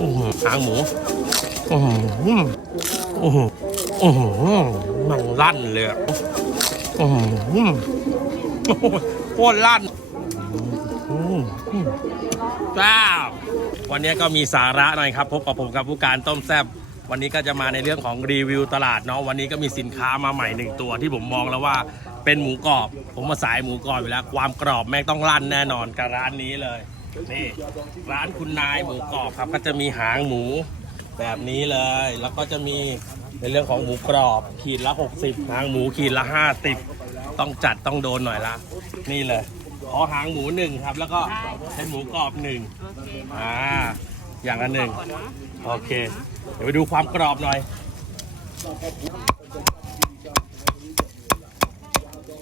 อื้อหือหางหมูโอ้โหโอ้โหโอ้โหมันลั่นเลยอะโอ้โหโคตรลั่นจ้าวันนี้ก็มีสาระหน่อยครับ พบกับผมกับผู้การต้มแซบวันนี้ก็จะมาในเรื่องของรีวิวตลาดเนาะวันนี้ก็มีสินค้ามาใหม่หนึ่งตัว ที่ผมมองแล้วว่าเป็นหมูกรอบ ผมมาสายหมูกรอบอยู่แล้ว ความกรอบแม่งต้องลั่นแน่นอนกับร้านนี้เลย นี่ร้านคุณนายหมูกรอบครับ ก็จะมีหางหมูแบบนี้เลย แล้วก็จะมีในเรื่องของหมูกรอบ ขีดละ 60 หางหมูขีดละ 50 ต้องจัดต้องโดนหน่อยละ นี่เลยขอหางหมูหนึ่งครับ แล้วก็เป็นหมูกรอบหนึ่งอ่าอย่างละหนึ่งโอเค เดี๋ยวไปดูความกรอบหน่อย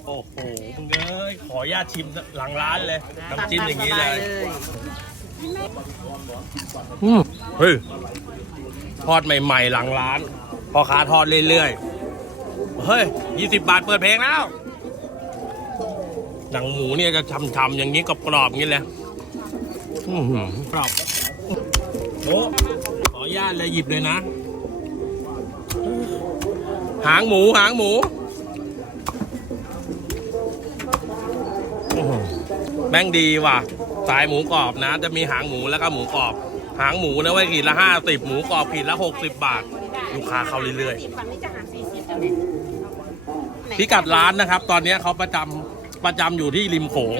โอ้โห อ้ยขออนุญาตชิมหลังร้านเลยน้ำจิ้มอย่างนี้เลยอืมเฮ้ยทอดใหม่ ๆ หลังร้านพอค้าทอดเรื่อยๆเฮ้ยยี่สิบบาทเปิดเพลงแล้วหนังหมูเนี่ยจะทำๆอย่างนี้กรอบๆอย่างนี้เลยอื้อหือกรอบโอ้ขออนุญาตเลยหยิบเลยนะ หางหมูหางหมู แม่งดีว่ะ สายหมูกรอบนะ จะมีหางหมูแล้วก็หมูกรอบ หางหมูนะไว้ขีดละห้าสิบหมูกรอบขีดละหกสิบบาท ลูกค้าเข้าเรื่อยฝั่งนี้จะหารสี่สิบแล้วเนี่ยๆพิกัดร้านนะครับ ตอนนี้เขาประจำประจำอยู่ที่ริมโขง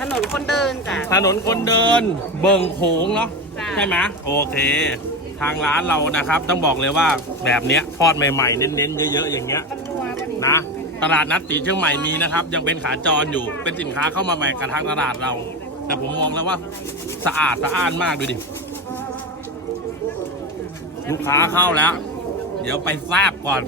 ถนนคนเดินจ้ะ ถนนคนเดินเบิงโขงเนาะจ้ะ ใช่ไหมโอเค ทางร้านเรานะครับ ต้องบอกเลยว่าแบบเนี้ยทอดใหม่ๆ เน้นๆ เยอะๆ อย่างเงี้ย นะ ตลาดนัดตีเชียงใหม่มีนะครับ ยังเป็นขาจรอยู่เป็นสินค้าเข้ามาใหม่กระทางตลาดเรา แต่ผมมองแล้วว่าสะอาดสะอ้านมากดูดิลูกค้าเข้าแล้ว เดี๋ยวไปแซบก่อน